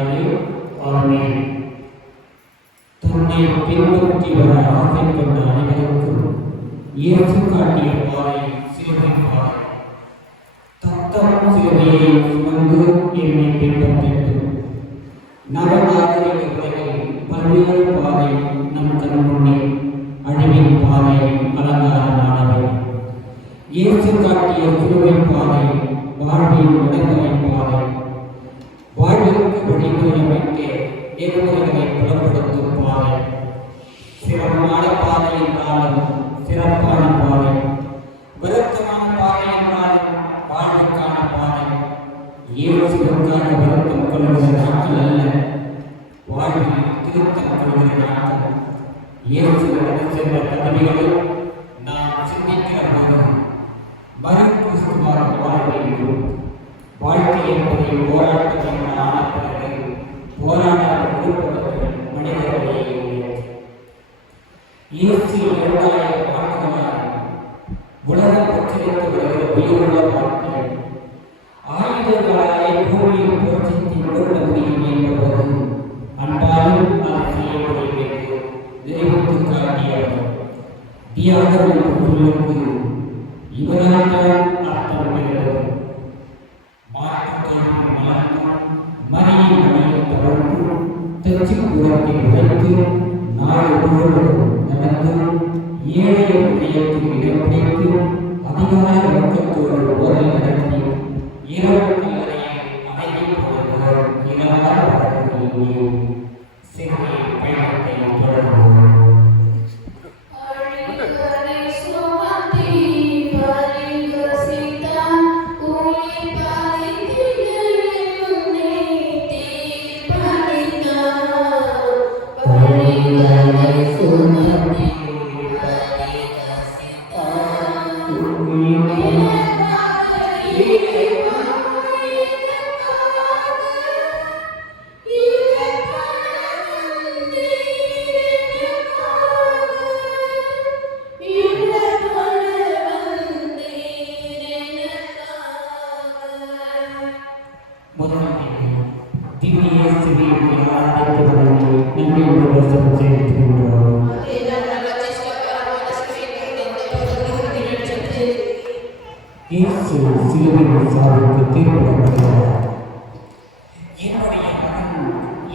செய்வாயே. ஆமென். தன்னை பின்பற்றி வர ஆசை கொண்ட அனைவருக்கும் இயேசு காட்டிய பாதை சிலுவை பாதை. தத்தம் சிலுவையை சுமந்து என்னை பின்பற்றட்டும். நவநாகரிக உலகில் பல்வேறு பாதை நம் கண் முன்னே அழிவின் பாதை அலங்காரமானவை. இயேசு காட்டிய சிலுவை பாதை வாழ்வின் விடுதலை பாதை. வாழ்விற்கு வழிமுறை அமைக்க நெறிமுறைகளை புலப்படுத்தும் பாதை. சிரமமான பாதை என்றாலும் சிறப்பான பாதை. வருத்தமான பாதை என்றாலும் வாழ்வுக்கான பாதை. இயேசுவுக்கான வருத்தம் கொள்கிற நாட்கள் அல்ல, வாழ்வில் திருத்தம் கொள்கிற நாட்கள். இயேசு நடந்து சென்ற பதவிகளை நாம் சிந்திக்கிற போது மறுகிறிஸ்துவாக வாழ வேண்டும். வாழ்க்கை என்பதை போராட்டம் ஆன பிறகு போராட்டம் விடுபடுவர்கள் மனிதர்களே. இயேசு 2000 ஆண்டுகளாக உலகம் பிரச்சனைத்து வருகிற உயிருள்ள வாழ்க்கை ஆயுதங்களாலே பூமியில் புரட்சித்து விடுவிட முடியும் என்பது அன்பாலும் அதை செய்ய முடியும் என்று நினைவுக்கு காட்டியவர். தியாகம் என்று சொல்லுக்கு இவரால் அர்த்தம் பெறுகிறது. மாட்டுக்கான மலர்ந்து மரியின் மணியை தவழ்ந்து தெச்சி கூடத்தை உடைத்து நாடு முழுவதும் நடந்து ஏழைய உடையத்தில் இடம் பிடித்து அதிகார வழக்கத்தோடு போதல் நடத்தி இரவு கல்லறையை அடைந்து போடுகிறார். இராத வழக்குகளில் சிறுமை பயணத்தை தொடர்வோம். இயேசு சிலுவையில் சாவுக்கு தீர்ப்பிடப்படுகிறார். என்னுடைய மகன்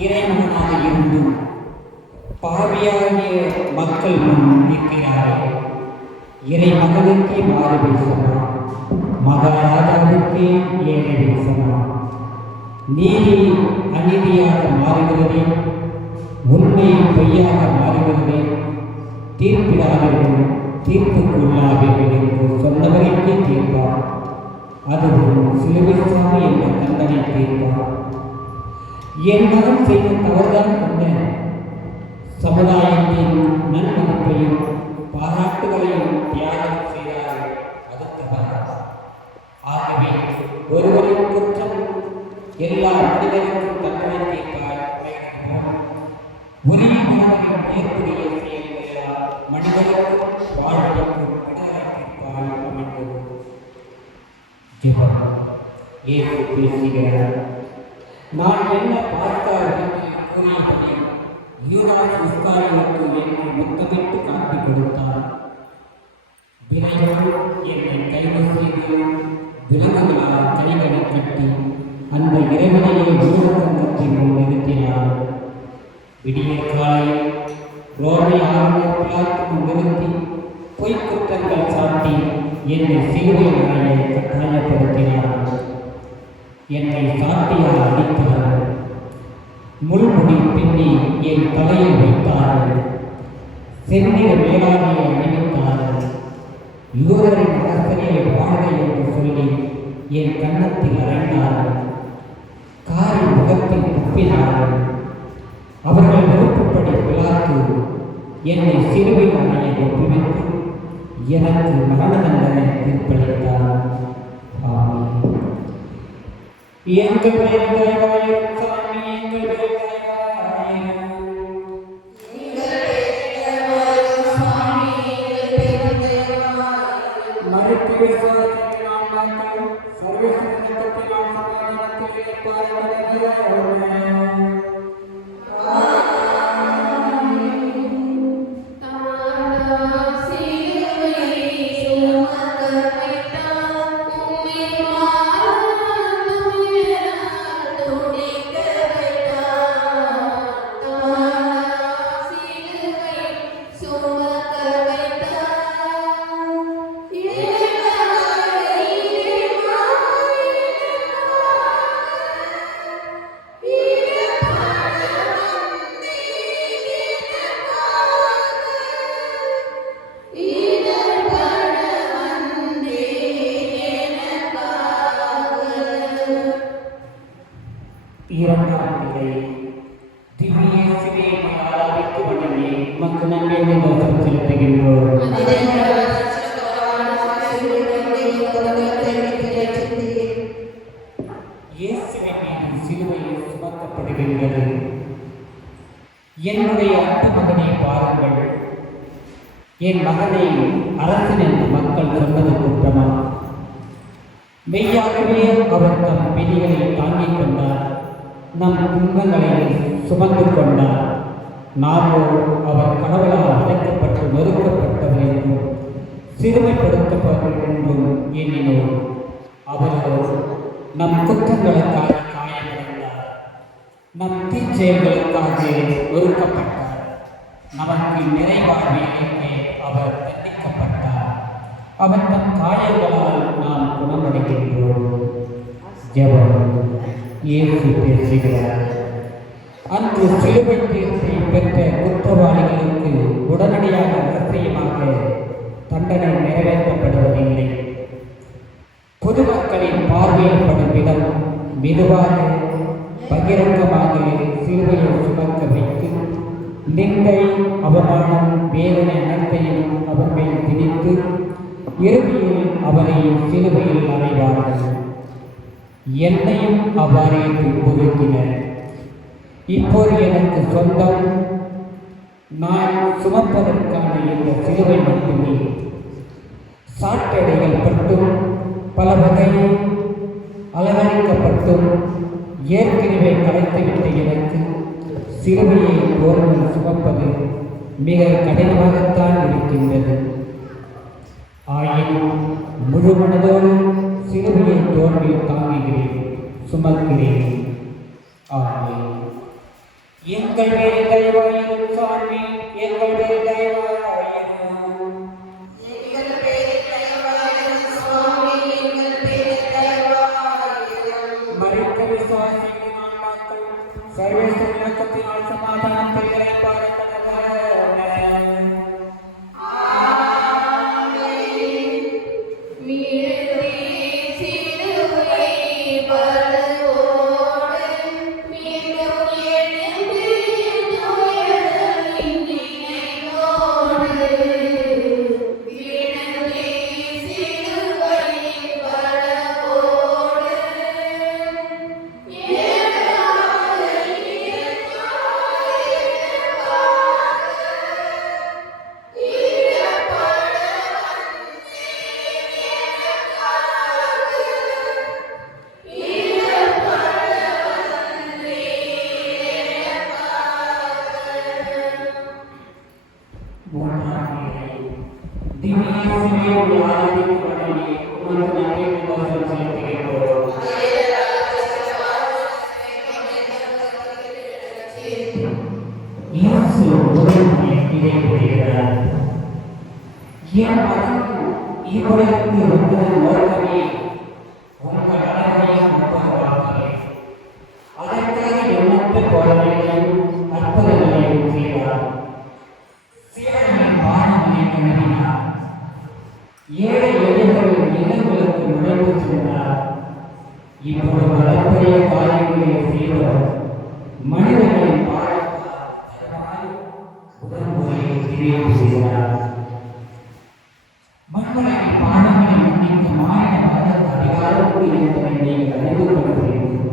இறைமகனாக இருந்தும் பாவியாகிய மக்கள் முன் நிற்கிறாரே. இறைமகனுக்கே மாறு பேசலாம், மகாராஜாவுக்கே ஏழை பேசலாம். நீதி அநீதியாக மாறுகிறதே, உண்மை பொய்யாக மாறுகிறதே. தீர்ப்பிடாதவர்கள் தீர்ப்புக்குள்ளாவீர்கள் என்று சொன்னவரைக்கே தீர்ப்பார். அதுவும் சிலுவை சாமி என்ற தண்டனை தீர்ப்பார். என் மகன் செய்த தவறுதான் என்ன? சமுதாயத்தின் நன்மதிப்பையும் பாராட்டுகளையும் தியாகம் செய்தார். அது தவறு. ஆகவே ஒருவரின் குற்றம் எல்லா மனிதருக்கும் தண்டனை தீர்ப்பார். ஒரே மனிதனின் ஏற்புடைய செயல்களால் மனிதருக்கும் வாழ்வுக்கும் விடயத்திற்கால் அமைந்தது. ஜெபம். இயேசு பேசுகிறார். நான் என்ன பார்த்தால் கூறியபடி யூதாஸ் இஸ்காரியோத்து என்னை முத்தமிட்டு காட்டி கொடுத்தார். விரைவில் என்னை கைது செய்து விலங்குகளால் கைகளை கட்டி அந்த இறைவனையை ஊழகத்தின் முன் நிறுத்தினார். விடிய காலை ரோமை ஆளுநர் பிலாத்து நிறுத்தி பொய்க்குற்றங்கள் சாட்டி என்னை சிலுவை அறையை கட்டாயப்படுத்தினார். என்னை சாட்டியால் அடித்தார்கள். முள்முடி பின்னி என் தலையில் வைத்தார்கள். செந்நிற மேலாடையை அணிவித்தார்கள். யூதரின் அரசனையை வாழ்க என்று சொல்லி என் கன்னத்தில் அறைந்தார்கள். காரின் முகத்தில் துப்பினார்கள். அவர்கள் விருப்பப்படி பிலாத்து என்னை சிலுவை அறையை ஒப்புவித்து எனக்கு மரண தண்டனை தீர்ப்பளித்தார். எங்கள் பேராயிரம் சாமி, எங்கள் பேராயிரம் மறுத்து விசுவாசத்தினால் சர்வீஸ் சமாதானத்தில் பாதத்திலே திவ்ய சிலையை ஆராதித்து வணங்கி உமக்கு நன்றியை தோற்றம் செலுத்துகின்றோம். இயேசுவின் மீது சிலுவையில் சுமத்தப்படுகின்றது. என்னுடைய அன்பு மகனை பாருங்கள், என் மகனை அரசன் என்று மக்கள் சொன்னது குற்றமா? மெய்யாகவே அவர் தம் பிடிகளை தாங்கிக் கொண்டார், நம் துன்பங்களை சுமந்து கொண்டார். நாமோ அவர் கடவுளால் அழைக்கப்பட்டு நொறுக்கப்பட்டவர் என்றும் சிறுமைப்படுத்தப்பட்டவர் என்றும் எண்ணினோம். அவரோ நம் குற்றங்களுக்காக காயமடைந்தார், நம் தீச்செயல்களுக்காக ஒதுக்கப்பட்டார். நமக்கு நிறைவாழ்விலே அவர் தண்டிக்கப்பட்டார். அவர் தம் காயங்களால் நாம் குணமடைகின்றோம். ஜெபம். இயேசு பேசுகிறார். அன்று சிலுவை தீர்ப்பை பெற்ற குற்றவாளிகளுக்கு உடனடியாக ரகசியமாக தண்டனை நிறைவேற்றப்படுவதில்லை. பொதுமக்களின் பார்வையில் படும் விதம் மெதுவாக பகிரங்கமாக சிலுவையை சுமக்க வைத்து நிந்தை, அவமானம், வேதனை அனைத்தையும் அவர் மேல் திணித்து இறுதியில் அவரை சிலுவையில் அறைவார்கள். என்னையும் அவ்வாறே துன்புறுத்தினர். இப்போது எனக்கு சொந்தம், நான் சுமப்பதற்கான இந்த சிலுவை மட்டுமே. சாட்டடைகள் பட்டும் பல வகையில் அலங்கரிக்கப்பட்டும் ஏற்கனவே கலைத்துவிட்ட எனக்கு சிலுவையை தோல்கள் சுமப்பது மிக கடினமாகத்தான் இருக்கின்றது. ஆயினும் முழு மனதோடு சிலுவையை தோல்வியில் தாங்குகிறேன், சுமக்கிறேன். ஆமென். எங்கள் மேல் தயவாயிரும் சாமி, எங்கள் மேல் தயவாயிரும். மரித்த விசுவாசிகளின் ஆன்மாக்கள் சர்வேஸ்வர இலக்கத்தினால் சமாதானத்தை இறைப்பார்கள். ஏழை எளியவர்கள் இல்லங்களுக்கு நுழைந்து சென்றார். இப்போது அளப்பரிய காரியங்களை செய்தவர் மனிதர்களின் உடன்படிக்கையை நிறைவு செய்கிறார். மக்களின் பாவங்களை மன்னிக்க மாநில அதிகாரத்தோடு இருப்பதை நீங்கள் அறிந்து கொள்ள வேண்டும்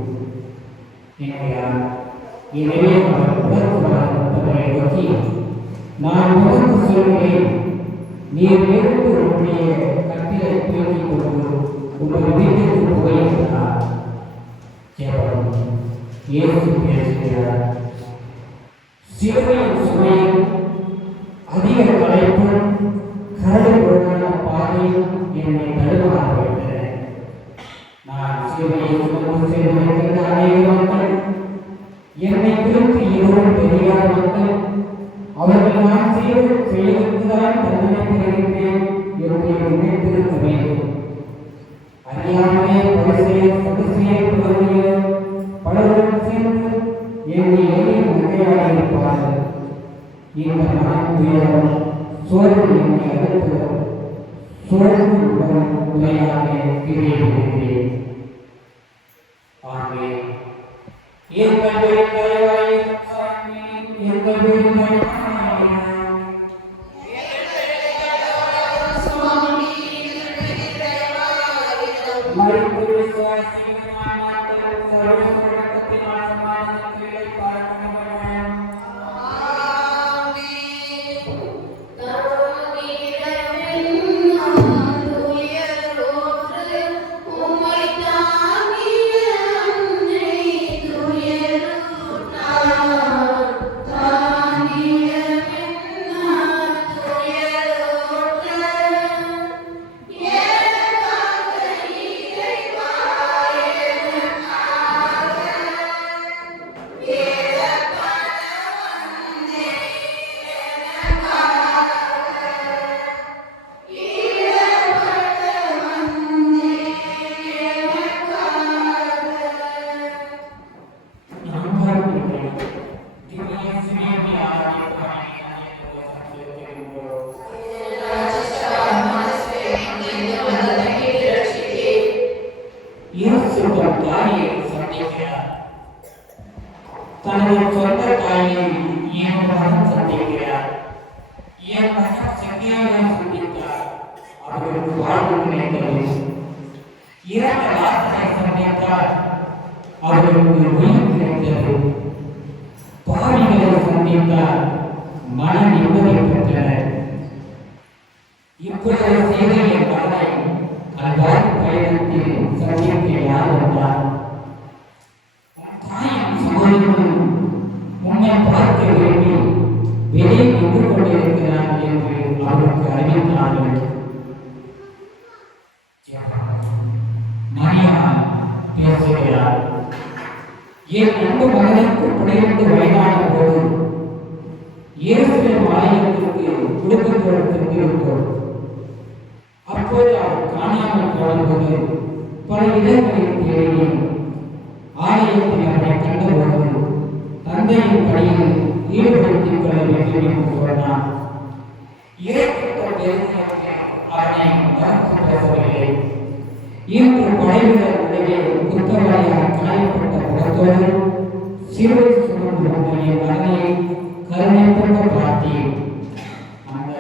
என்கிறார். எனவே அவர் உடன்படிக்கையை நோக்கி, நான் உனக்கு சொல்கிறேன், நீர் எழுந்து உன்னுடைய கட்டிலை தூக்கிக் கொண்டு உங்கள் வீட்டுக்கு போயிருந்தார். ஜெபம். இயேசு பேசுகிறார். சிலுவையின் சுமையும் அதிக களைப்பும் கரடு பொருளான பாதையும் என்னை தடுமாறவிட்டன. நான் சிலுவையை சுமந்து செல்வதற்கு அநேக மக்கள், என்னை குறித்து எதுவும் தெரியாத மக்கள், அவர்கள் நான் செய்வதற்குதான் தண்டனை பெறுகின்றேன் என்று நினைத்திருக்க வேண்டும். அறியாமையே பரிசெயல் பலருடன் சேர்ந்து என்னை எளிய நகையாடியிருப்பார்கள். இந்த மனத்துயரம் சோர்வு என்னை அடுத்து சோர்வு முறையாக கீழே விடுகிறேன். ஆமென். எங்கள் விருந்தாய் எங்கள் விருந்தாய் தனது சொந்த தாயை என் மகன் சந்திக்கிறார். என் மகன் சங்கியாக சந்தித்தார். அவருக்கு வாழ்வு கிடைத்தது. இரண்டு வாசனை சந்தித்தார். அவருக்கு உயிர் கிடைத்தது. பாவிகளை சந்தித்தார். மன நிம்மதி பெற்றனர். இப்பொழுது செய்த என் மகனை அவ்வாறு பயணத்தில் சந்திக்க யார் வந்தார்? உன்னை பார்க்க விரும்பி வெளியே நின்று கொண்டிருக்கிறார் என்று அவருக்கு அறிவித்தார்கள். மரியா பேசுகிறார். என் அன்பு மகனுக்கு 12 வயதான போது எருசலேம் ஆலயத்திற்கு குடும்பத்தோடு சென்றிருந்தோம். அப்போது அவர் காணாமல் போனபோது பல இடங்களில் தேடினேன். ஆலயத்தில் அவரை கண்டபோது தந்தையின் பணியில் ஈடுபடுத்திக் கொள்ள வேண்டும் என்று சொன்னார். அவனை மறந்து பேசவில்லை. இன்று படைவீரர் நடுவே குற்றவாளியாக காயப்பட்ட முகத்தோடு சிறுவை சுமந்து கொண்ட என் மகனை கருணைப்பட்ட பார்த்தேன். அந்த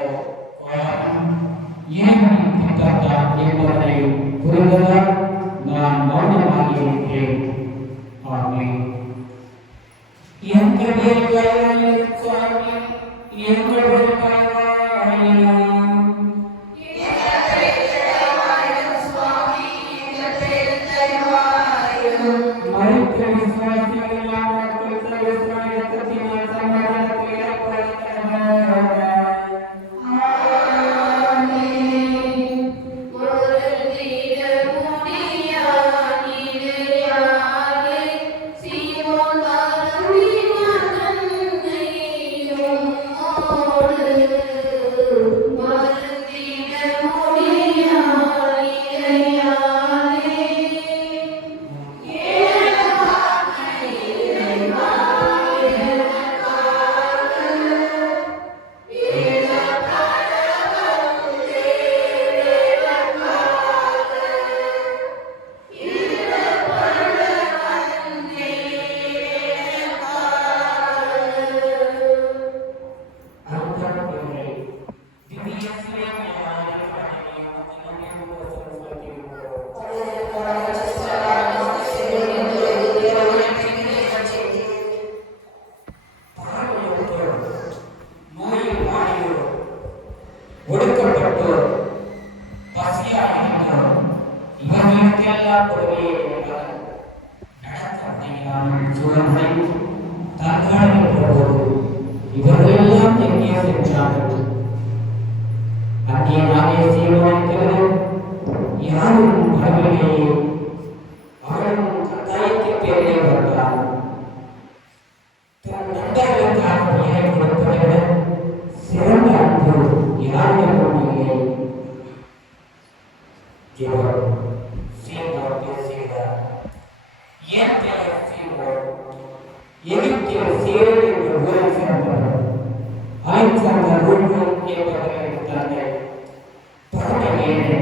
இறைவனின் திட்டத்தான் என்பதனை புரிந்ததால் நான் மௌனமாகி இருக்கிறேன். ஆமென். எங்கள் சுவாமி எங்கள் இவர்களெல்லாம் எங்கே சென்றார்கள்? அங்கே நானே சீர்வாய்க்கிறது யாரும் வரவில்லையே. அவளும் கட்டாயத்தின் பேரிலே வந்தார். தன் நண்பர்களுக்கான பெயரை கொடுப்பதை விட சிறந்த அன்பு யாரும் கொண்டில்லை. இவர் சீமோன் பேசுகிறார். என் பெயர் சீமோன். எகிப்தில் சேரு என்ற ஊரை சேர்ந்தவர். அலெக்சாண்டர் ரூபன் என்பவர்களின் தந்தை. பரம ஏழை.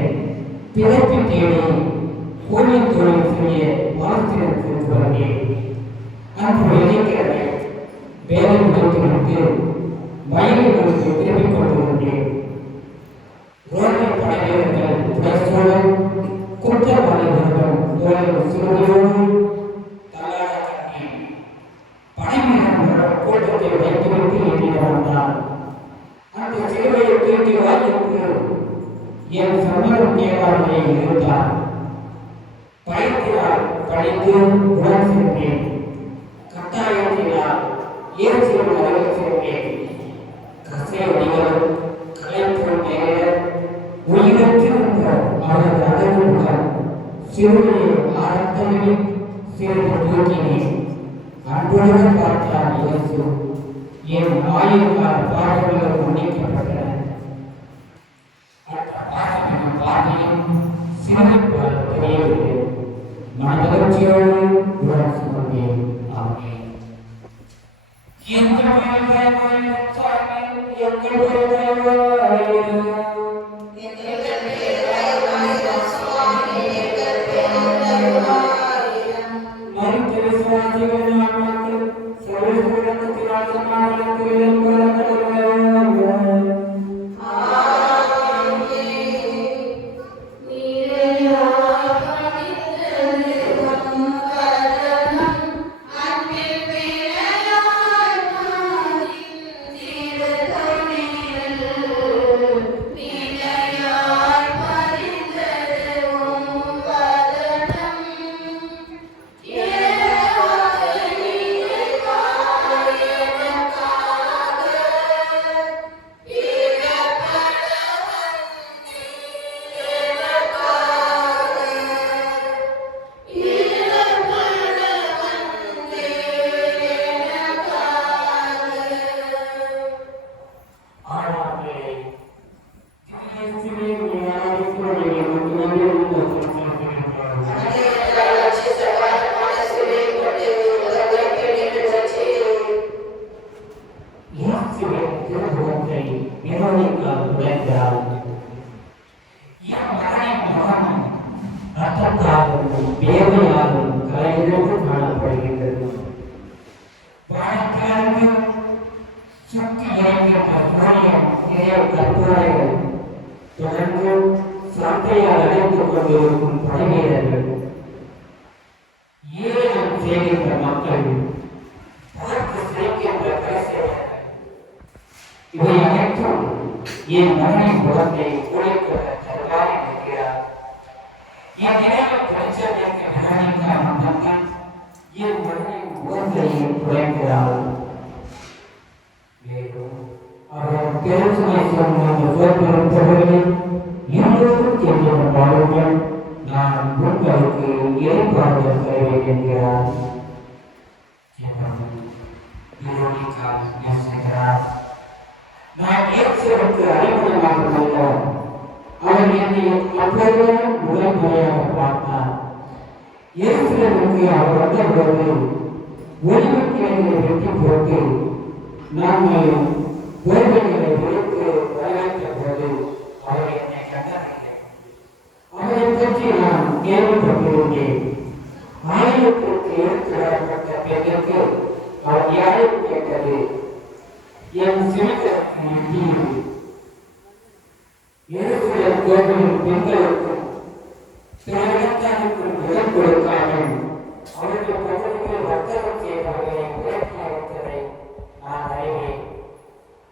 பிறப்பு தேடி கோவில் தொழில் செய்ய வாழ்த்தினர் சென்று அன்று வெள்ளிக்கிழமை வேலை முடித்துவிட்டு வயல்களுக்கு திரும்பிக் கொண்டிருந்தேன். ரோமை படை வீரர்கள் புடைசூழல் குற்றவாளிகளுடன் தோழில் சிறுமியோடு தள்ளாட கண்டேன். படைவீரர்கள் கூட்டத்தை வைத்துவிட்டு எண்ணிட வந்தார். அந்த சிறுவையை தூக்கி வாய்க்கு என் சம்மதம் கேளாமலே இருந்தார். பயத்தினால் படித்து உடன் சென்றேன். கட்டாயத்தினால் இயற்கையில் அருகில் சென்றேன். கசையடிகளும் கலைப்பும் நேர உயிரற்றிருந்த அவரது அழகுடன் சிறுவையை ஆரத்தமிழ் சிறிது தூக்கினேன். அன்புடன் பார்த்தார் இயேசு. என் ஆயுள்கால பாடல்கள் மன்னிக்கப்பட்டன. அந்த பாடலின் பாதையும் சிறப்பாக தெரியவில்லை. மனமகிழ்ச்சியோடு உடன் சுமந்தேன். ஆமென். எங்கள் தேவாலயம் சாமி, எங்கள் தேவாலயம். மரித்த விசுவாசிகள் நாமத்தில் சர்வசுரத்தினால் சமாதானத்தில் வேலையாலும் கலையிலிருந்து காணப்படுகின்றது. வாழைக்கிழங்கு சுற்றி இறங்கின்ற சூரியன் நிறைய கற்பனைகள் தொடர்ந்து சந்தையால் அடைத்துக் கொண்டிருக்கும் படைவீரர்கள், ஏழம் செய்கின்ற மக்கள், அதற்கு சிரிக்கின்ற பரிசேயர்கள், இவை அனைத்தும் என் மகனின் குலத்தை உழைக்கிற தருவாய் இருக்கிறார். என் நினைவில் பிரச்சனைக்கு விவரிக்க வந்தவர்கள் என் மகனின் உலகையும் குறைக்கிறார். மேலும் அவர் பெருசுமை சொன்ன சோற்றிருப்பவர்களில் இருவரும் என்ற பாடுகள் நான் உங்களுக்கு ஏற்பாடுகள் தருவேன் என்கிறார். நான் இயேசுவுக்கு அறிமுகமாக வந்தார். அவர் என்னை அப்பொழுதும் முதல் முறையாக பார்த்தார். இயேசுவுக்கு அவர் வந்தபோது ஒளிவுக்கிழமை வெட்டி போட்டு நாங்கள் கோவில்களை விடுத்து வரவேற்ற போது அவர் என்னை கண்டறிந்தார். அவரை பற்றி நான் கேள்விப்பட்டிருந்தேன். ஆயிரத்திற்கு எடுத்து வரப்பட்ட பெண்ணுக்கு அவர் யாரும் கேட்டது என் சிறுத்தருக்கு எட்டியது. எருசலேம் கோவிலின் பெண்களுக்கும் பிறகத்தானுக்கும் இடம் கொடுக்காமல் அவர்கள் பகுதியில் வர்த்தகம் செய்தவர்களை உயர்த்தி வைத்ததை நான் அறிவேன்.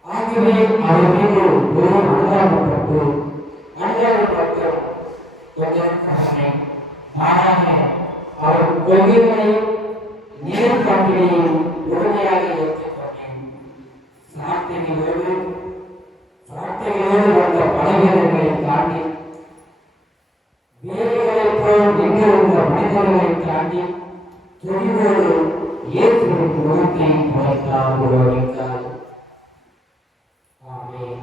ஆகவே அவர் மீது ஒரு அனுதாபப்பட்டு கொண்டிருக்கவில்லை. மாறாக அவர் கொள்கைகளையும் நிலைப்பாட்டினையும் உறுதியாக ஏற்றுக்கொண்டேன். சாட்டைகளோடு வந்த படைவீரர்களை தாண்டி, வேலைகளைப் போல் எங்கிருந்த மனிதர்களை தாண்டி துணிவோடு இயேசுவின் முகத்தை முளைத்தார் உருவகித்தார். ஆமென்.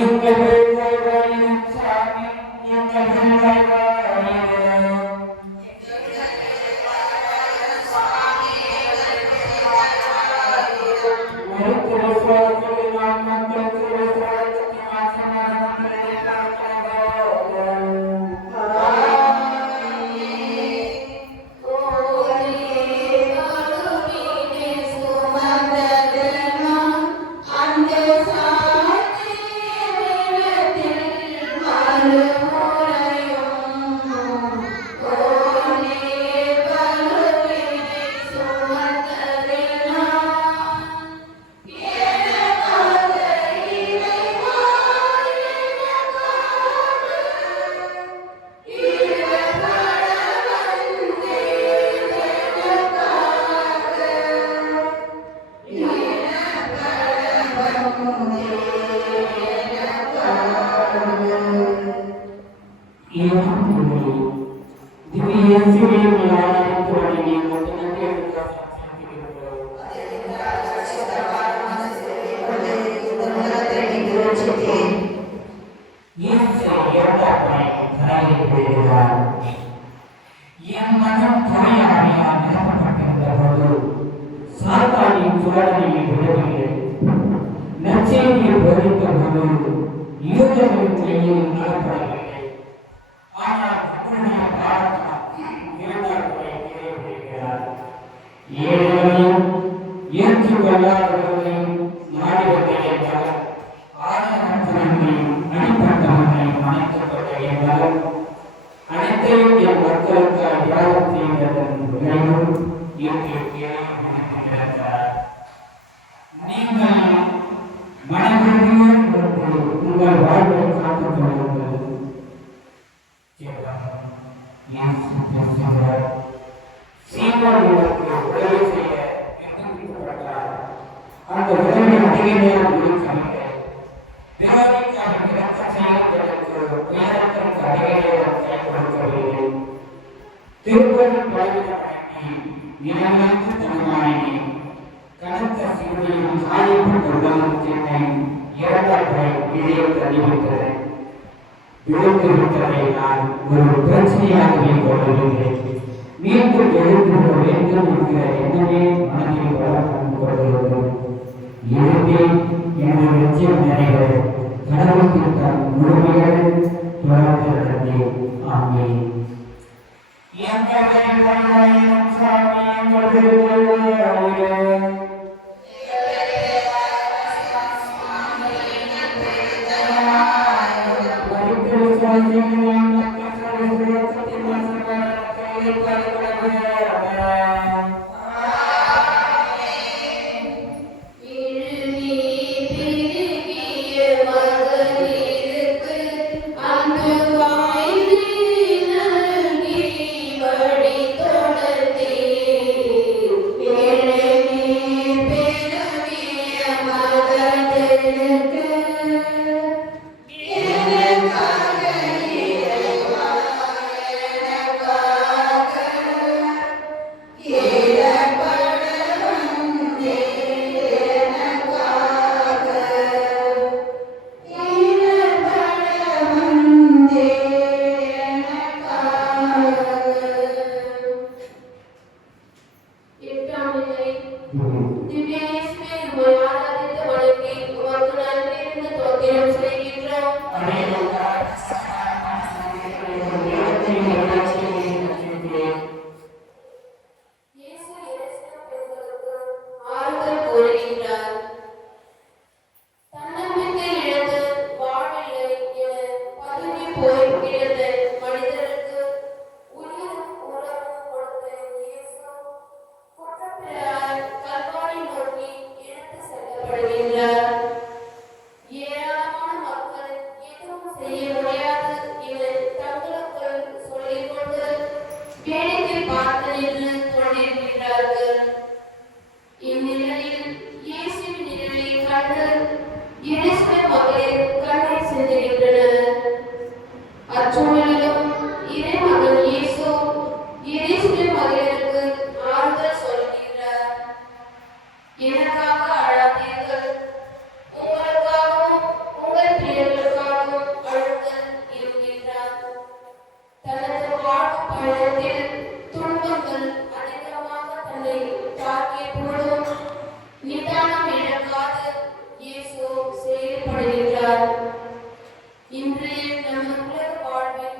எங்கள் தேவாலயம் சாமி, எங்கள் தேவாலயம். Oh என் மனம் துணையாமையால் நிரப்பப்பட்டிருந்த போது சாத்தானின் சோதனையை விடவில்லை. நற்செய்தியை போதித்த போது யூதர்களின் கையில் அகப்படவில்லை. ஆனால் அவருடைய பாடத்தால் இரண்டாவதை நிறைவேற்றுகிறார். ஏழைகளையும் ஏற்றுக்கொள்ளாதவர்களையும் நாடி வந்த என்றால் ஆதரவற்றவர்களையும் அடிப்பட்டவர்களையும் அணைக்கப்பட்ட என்றால் அனைத்தையும் என் மக்களுக்காக தியாகம் செய்ததன் விளைவு இன்று நடக்கிறார். நீங்கள் மனதில் உங்கள் வாழ்வை காத்துக் கொள்ளுங்கள். சீமான் உனக்கு உதவி செய்ய நிர்பந்திக்கப்பட்டார். அந்த உதவி அதிக நேரம் இருக்கவில்லை. தேவைக்காக இறக்க செய்யப்படுவதற்கு உயரத்திற்கு அதிக நேரம் கை கொடுக்கவில்லை. திருப்பதி பலவீனமாக்கி நிலைமைக்கு தனமாயினி கனத்த சிறுமையும் காயப்பட்ட உடலும் சென்னை இரண்டாவது விஜயம் தள்ளிவிட்டது. விழுந்து விட்டதை நான் ஒரு பிரச்சனையாகவே கொள்ளவில்லை. மீண்டும் எழுந்து விட வேண்டும் என்கிற எண்ணமே மனதில் வளர்ந்து கொள்கிறது. இருந்தேன் எனது லட்சியம் நிறைவேறும். கடவுள் திட்டம் முழுமையாக தொடர்ந்து நடந்தேன். ஆமென். இன்றைய நமது உலக வாழ்வில்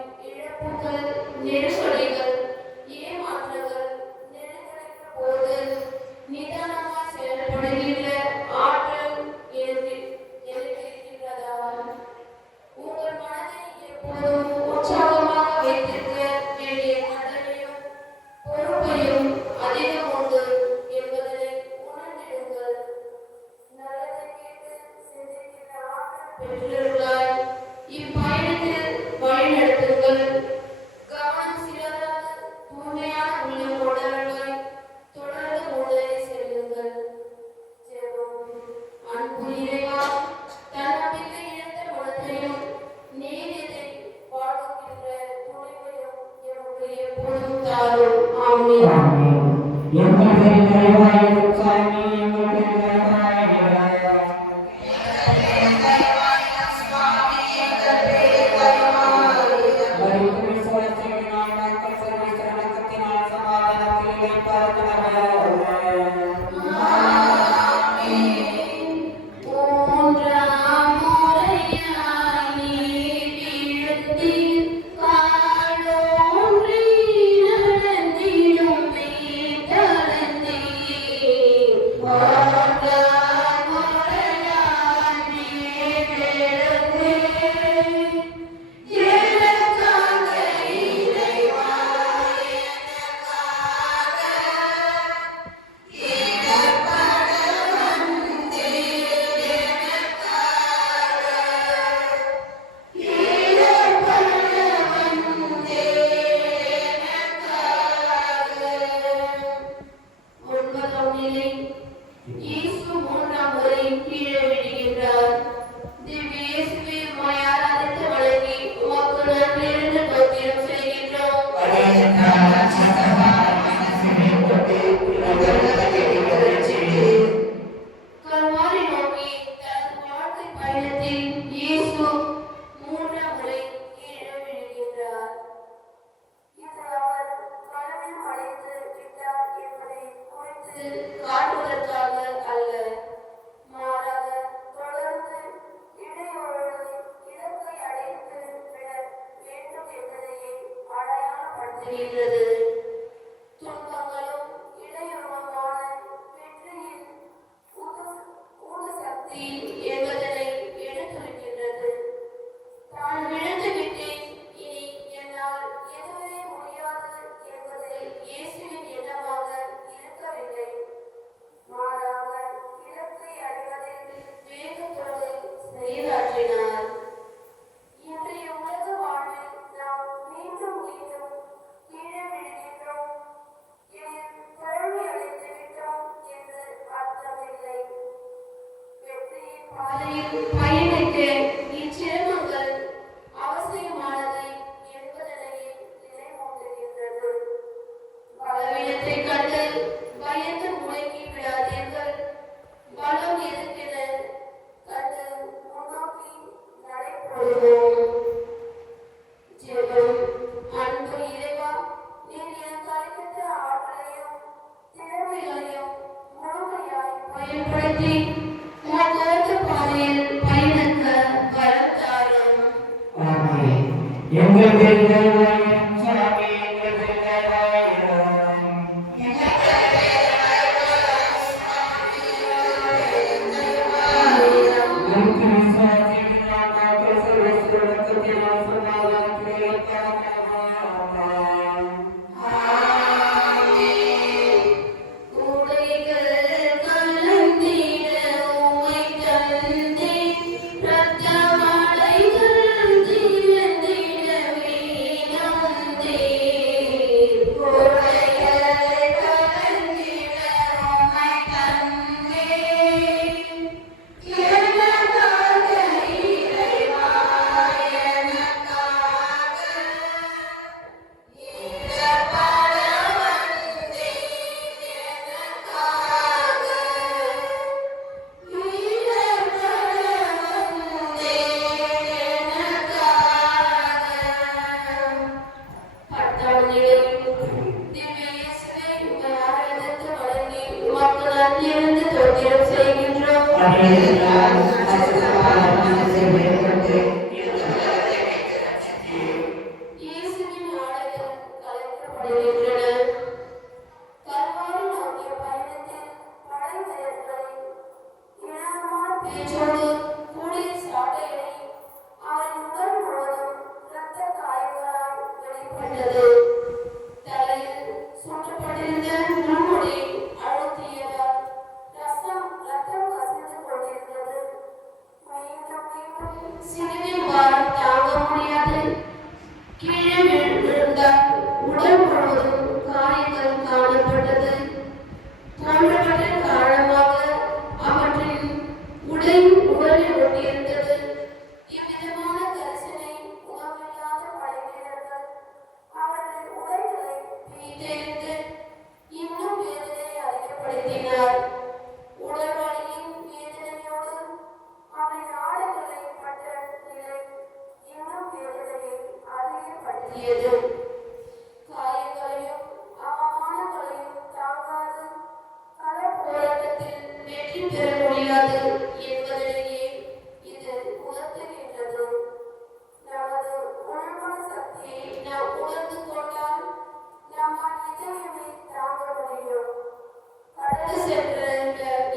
கடந்து சென்ற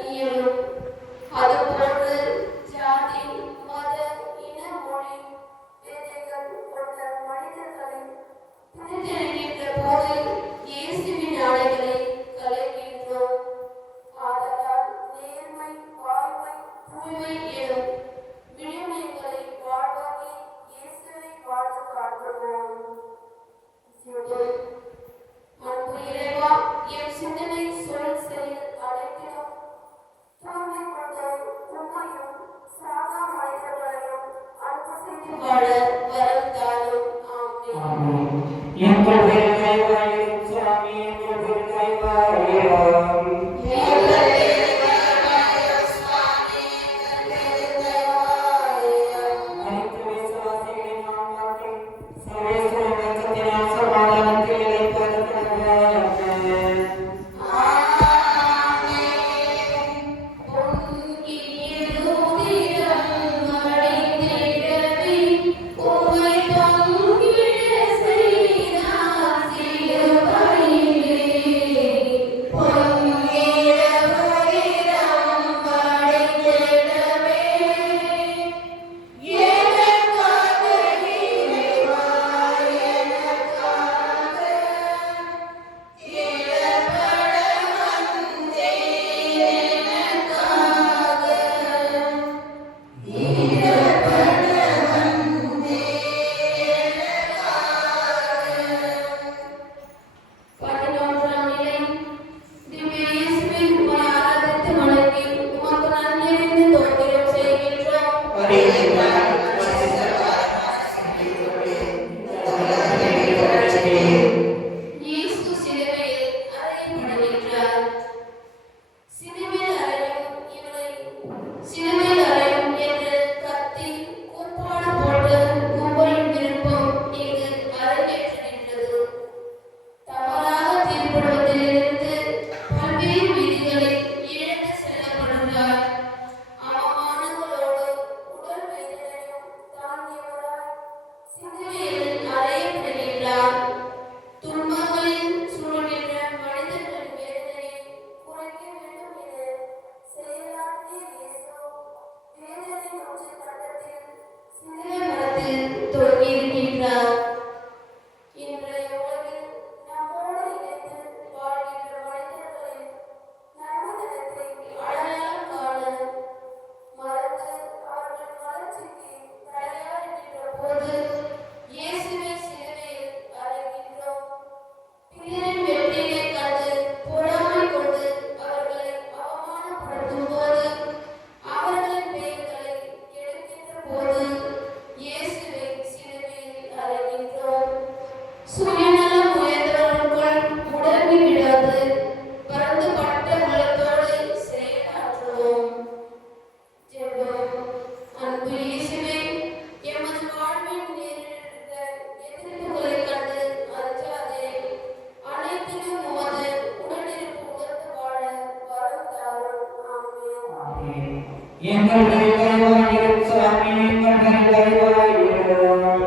எங்கள் கருவாயிரும் சுவாமி, எங்கள் கருவாயிரும்.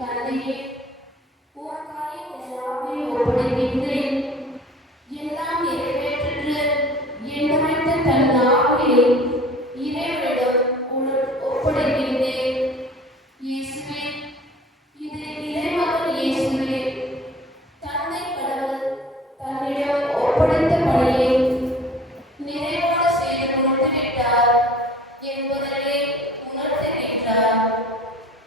தந்தையே, உமக்காய் எல்லாமே ஒப்படைக்கின்றேன். எல்லாம் நிறைவேற்று எண்ணமைத்த தன் ஆவியை இறைவனிடம் ஒப்படைக்கின்றேன். இயேசுவே, இது இறைமகன் இயேசுவே, தந்தை கடவுள் தன்னிடம் ஒப்படைத்த பணியை நிறைவாக செய்து முடித்துவிட்டார் என்பதனை உணர்த்துகின்றார்.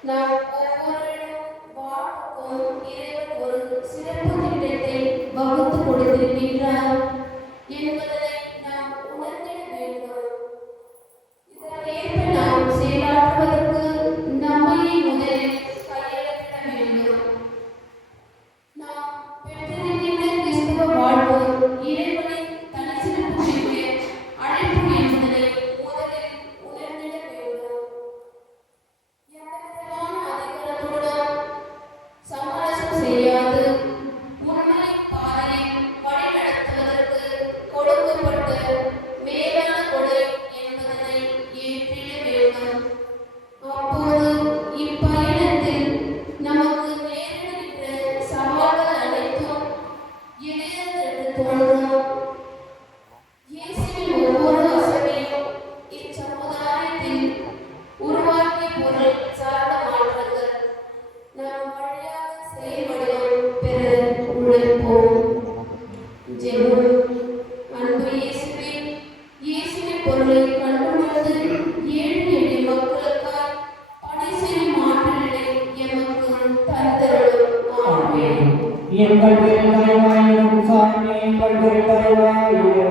நாம் ஒவ்வொருவரும் வாழ்வுக்கும் இறைவன் ஒரு சிறப்பு திட்டத்தை வகுத்து கொடுத்திருக்கின்றார் என்பதனை நாம் உணர்ந்திட வேண்டும். இதற்கேற்ப நாம் செயலாற்றுவதற்கு நம்மையே முதலில் கையெழுத்திட வேண்டும். நாம் பெற்றிருக்கின்ற கிறிஸ்துவ வாழ்வு இறைவனின் தனிச்சிறப்பு மிக்க அழைப்பு என்பதனை முதலில் உணர்ந்திட வேண்டும். எந்தவிதமான அதிகாரத்துடன் சமரசம் செய்யாது முன்னிலை பாதையை வழிநடத்துவதற்கு கொடுக்கப்பட்ட மேலான கொடை என்பதனை ஏற்றிட வேண்டும். அப்போது இப்பயணத்தில் நமக்கு நேரிடுகின்ற சவால்கள் அனைத்தும் எளிதென்று தோன்றும். இயேசுவின் ஒவ்வொரு அசைவையும் இச்சமுதாயத்தில் உருவாக்கிய பொருள் சார்ந்த மாற்றங்கள் நாம் வழியாக செயல்படுவோம் பெற உழைப்போம். ஜெபம். அன்பு இயேசுவே, இயேசுவின் பொருளை கண்டுணர்ந்து ஏழை எளிய மக்களுக்காய் பணி செய்யும் ஆற்றலினை எமக்கு தந்தருளும். ஆமென். எங்கள் கருவாயிரும் சுவாமி, எங்கள் கருவாயிரும்.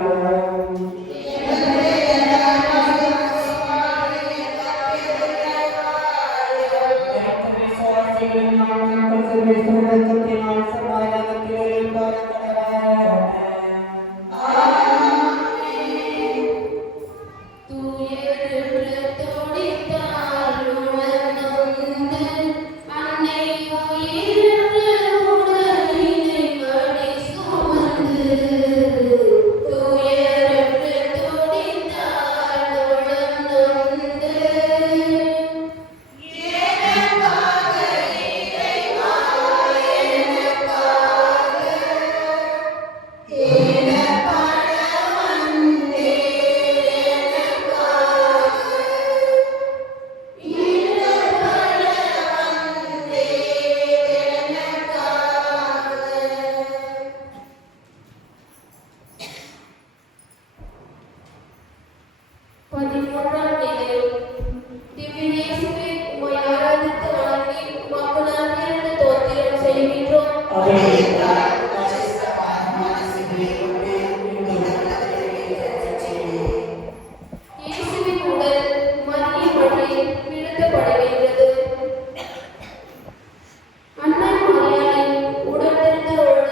அன்னை மரியாளின் உடனிருந்தோடு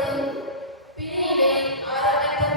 பிணையினை ஆரம்பித்து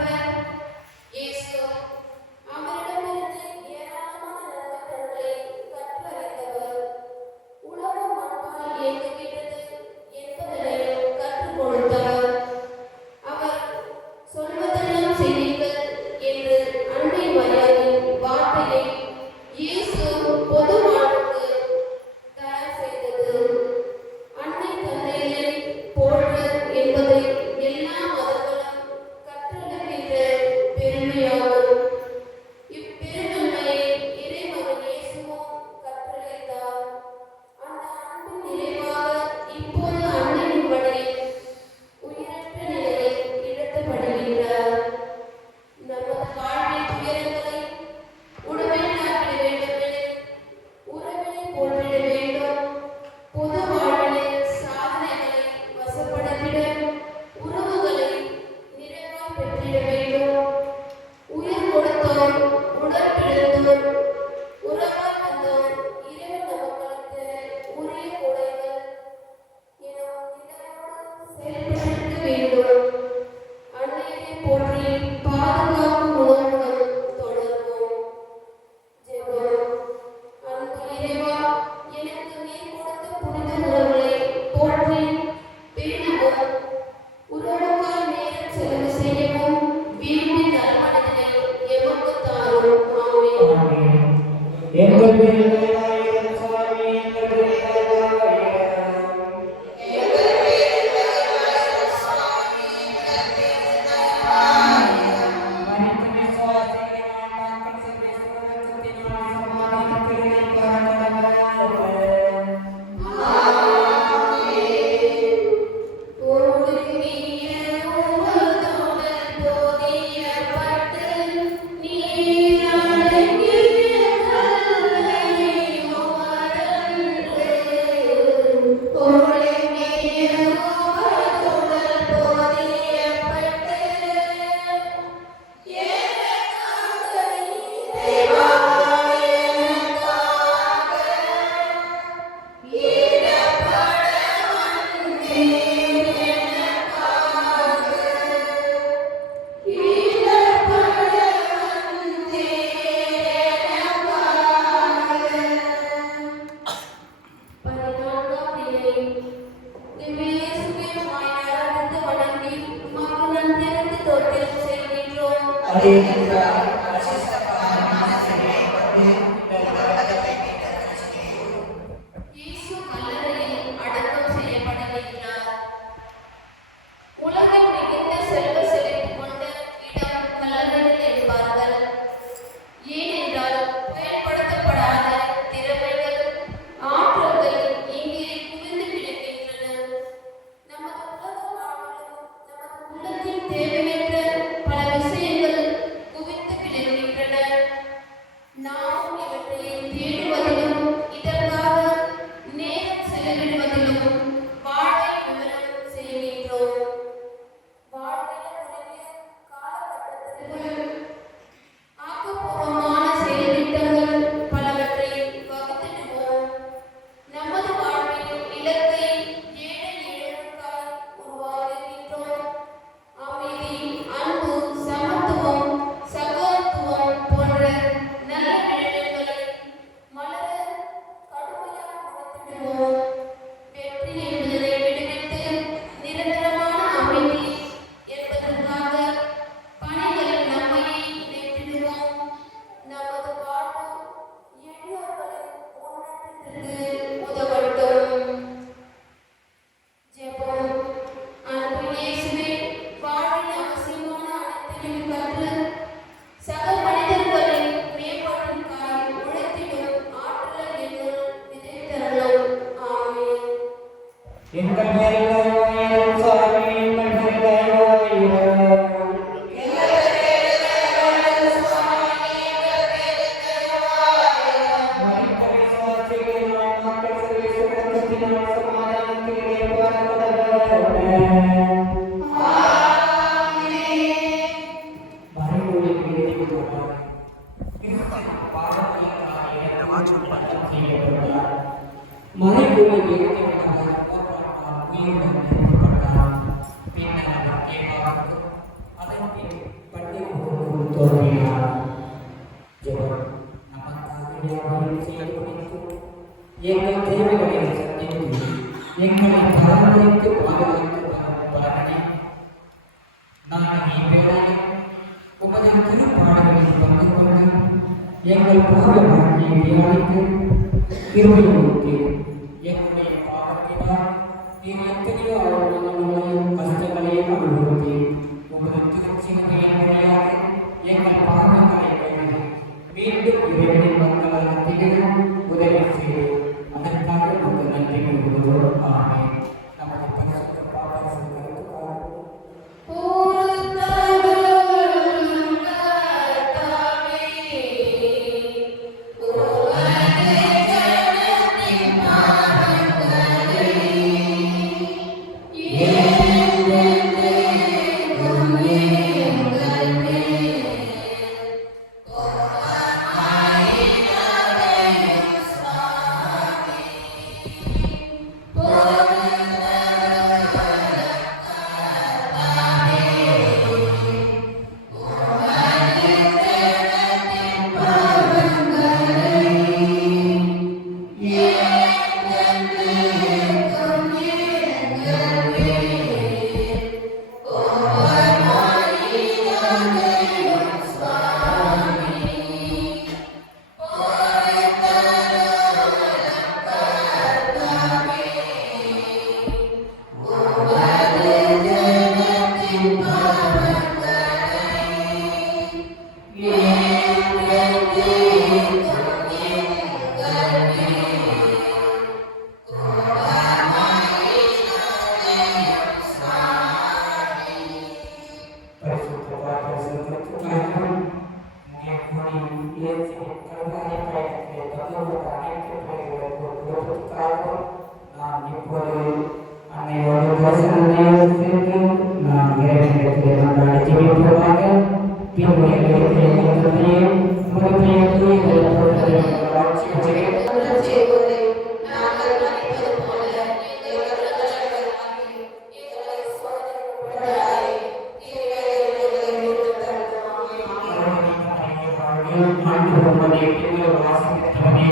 எங்கள் பேரில் தயவாயிரும் சுவாமி, எங்கள் பேரில் தயவாயிரும். மனித விசுவாசிகளின் ஆன்மாக்கள் சர்வேஸ்வரத்தினால் சமாதானத்திலே காணப்படுவார்கள். இயேசு கல்லறையில் அடக்கம் செய்யப்படவிருக்கிறார். உலகில் மிகுந்த செல்வ செழிப்பு கொண்ட இடம் கல்லறைகள் என்பார்கள். ஏனென்றால் பயன்படுத்தப்படாத திறமைகள், ஆற்றல்கள் இங்கே குவிந்து கிடக்கின்றன. நமது உலக வாழ்விலும் நமது உள்ளத்தின் தேவையற்ற பல விஷயங்கள் குவிந்து கிடக்கின்றன. நாம் இவற்றை தேடுவதிலும் இதற்காக நேரம் செலவிடுவதிலும் வாழ்வை விவரம் செய்கின்றோம். வாழ்விலுடைய காலகட்டத்திற்குள் ஆக்கப்பூர்வமான செயல்திட்டங்கள் பலவற்றை வகுத்திடுவோம். நமது வாழ்வின் இலக்கை ஏழை எளியவருக்காய் உருவாக்குகின்றோம். அமைதி, அன்பு, சமத்துவம், சகோதரத்துவம் போன்ற நல்ல விழுமியங்களை மலர கடுமையாக உழைத்திடுவோம். வெற்றி என்பதை விடுவித்து நிரந்தரமான அமைதி என்பதற்காக பணிகளில் நம்மையை இணைத்திடுவோம். நமது வாழ்வு எளியோர்களின் முன்னேற்றத்திற்கு உதவட்டும். ஜெபம். அன்பு இயேசுவே, வாழ்வின் அவசியமான அனைத்தையும் கற்று சக மனிதர்களின் மேம்பாட்டிற்காய் உழைத்திடும் ஆற்றலை என்னுள் விதைத்தருளும். ஆமென். எங்கள் பேரில் தயவாயிரும் சுவாமி, எங்கள் பேரில் தயவாயிரும். மனித விசுவாசிகளின் ஆன்மாக்கள் சர்வேஸ்வரத்தினால் சமாதானத்திலே காணப்படுவார்கள். மறைநூலில் எழுதியுள்ளவர் கிறிஸ்துவின் பாவங்களுக்காக அடக்கம் செய்யப்பட்டார். மறைநூலில் எழுதியுள்ளவர் போராட்டால் உயிருடன் எழுதப்பட்டார். பின்னர் அவர் கேட்பார்க்கும் அதன் பின் பள்ளிக்கூடத்தில் தோன்றினார். ஜெபம். நமக்காக வியாபாரம் செய்து முடித்து எங்கள் தேவைகளை சந்தித்து எங்களை பராமரித்து பாதுகாத்து வரும் பலனை நாங்கள் வேளையில் உமது திருப்பாடுகளில் பங்கு கொண்டு எங்கள் பூர்வ வாழ்க்கையை தியானித்து கிருபை நோக்கி எங்களுடைய பாவத்தினால் நீர் எத்தனையோ அவமானங்களையும் கஷ்டங்களையும் அனுபவித்து உமது திருச்சிலுவையின் வழியாக எங்கள் பாவங்களை கழுவி மீண்டும் இறைவனின் மக்களாக திகழ உதவி செய்து அதற்காக நமக்கு நன்றி கூறுகிறோம். ஆமென். நமது பரிசுத்த பாவங்களுக்காக Yeah. தந்தையே, உமது பெயர் தூயது, ராட்சியம் செய்வதை நாங்கள் மன்னிப்பது போல எங்கள் கடமைகளாகி எங்களை சோதனைக்குட்படாதே, தீமைகளிலிருந்து எங்களை மீட்டுத் தள்ளும். ஆமென். ஆண்டவர் உம்முடைய தூய வாசகத்தவனே,